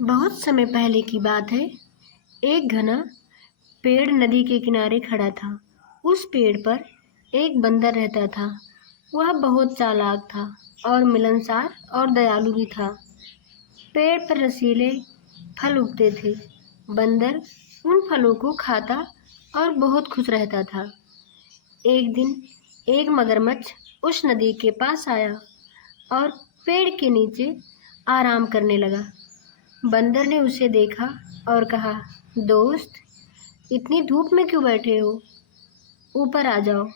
बहुत समय पहले की बात है। एक घना पेड़ नदी के किनारे खड़ा था। उस पेड़ पर एक बंदर रहता था। वह बहुत चालाक था और मिलनसार और दयालु भी था। पेड़ पर रसीले फल उगते थे। बंदर उन फलों को खाता और बहुत खुश रहता था। एक दिन एक मगरमच्छ उस नदी के पास आया और पेड़ के नीचे आराम करने लगा। बंदर ने उसे देखा और कहा, दोस्त, इतनी धूप में क्यों बैठे हो? ऊपर आ जाओ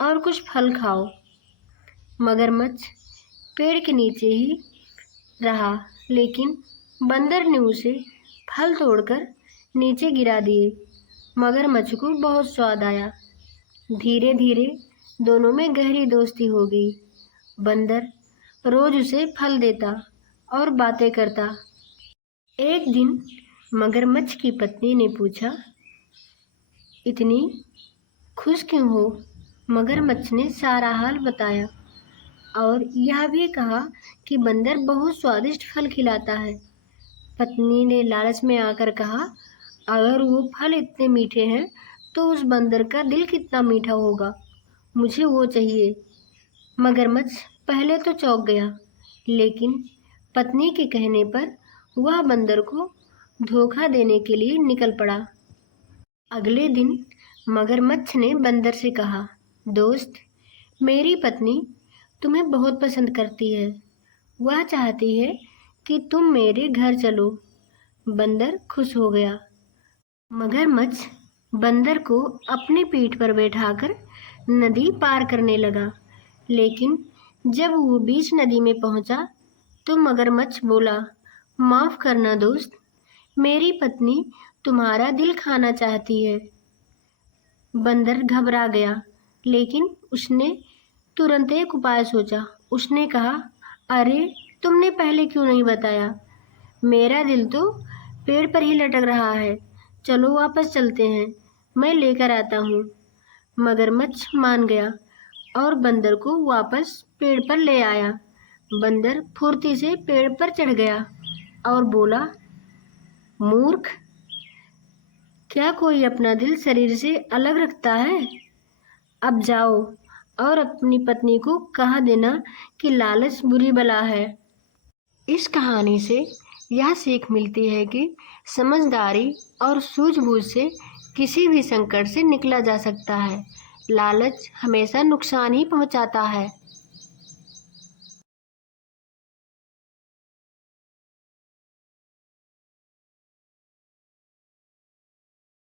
और कुछ फल खाओ। मगरमच्छ पेड़ के नीचे ही रहा, लेकिन बंदर ने उसे फल तोड़कर नीचे गिरा दिए। मगरमच्छ को बहुत स्वाद आया। धीरे धीरे दोनों में गहरी दोस्ती हो गई। बंदर रोज उसे फल देता और बातें करता। एक दिन मगरमच्छ की पत्नी ने पूछा, इतनी खुश क्यों हो? मगरमच्छ ने सारा हाल बताया और यह भी कहा कि बंदर बहुत स्वादिष्ट फल खिलाता है। पत्नी ने लालच में आकर कहा, अगर वो फल इतने मीठे हैं तो उस बंदर का दिल कितना मीठा होगा, मुझे वो चाहिए। मगरमच्छ पहले तो चौंक गया, लेकिन पत्नी के कहने पर वह बंदर को धोखा देने के लिए निकल पड़ा। अगले दिन मगरमच्छ ने बंदर से कहा, दोस्त, मेरी पत्नी तुम्हें बहुत पसंद करती है। वह चाहती है कि तुम मेरे घर चलो। बंदर खुश हो गया। मगरमच्छ बंदर को अपनी पीठ पर बैठाकर नदी पार करने लगा, लेकिन जब वो बीच नदी में पहुंचा तो मगरमच्छ बोला, माफ करना दोस्त, मेरी पत्नी तुम्हारा दिल खाना चाहती है। बंदर घबरा गया, लेकिन उसने तुरंत एक उपाय सोचा। उसने कहा, अरे, तुमने पहले क्यों नहीं बताया? मेरा दिल तो पेड़ पर ही लटक रहा है। चलो वापस चलते हैं, मैं लेकर आता हूँ। मगरमच्छ मान गया और बंदर को वापस पेड़ पर ले आया। बंदर फुर्ती से पेड़ पर चढ़ गया और बोला, मूर्ख, क्या कोई अपना दिल शरीर से अलग रखता है? अब जाओ और अपनी पत्नी को कह देना कि लालच बुरी बला है। इस कहानी से यह सीख मिलती है कि समझदारी और सूझबूझ से किसी भी संकट से निकला जा सकता है। लालच हमेशा नुकसान ही पहुंचाता है।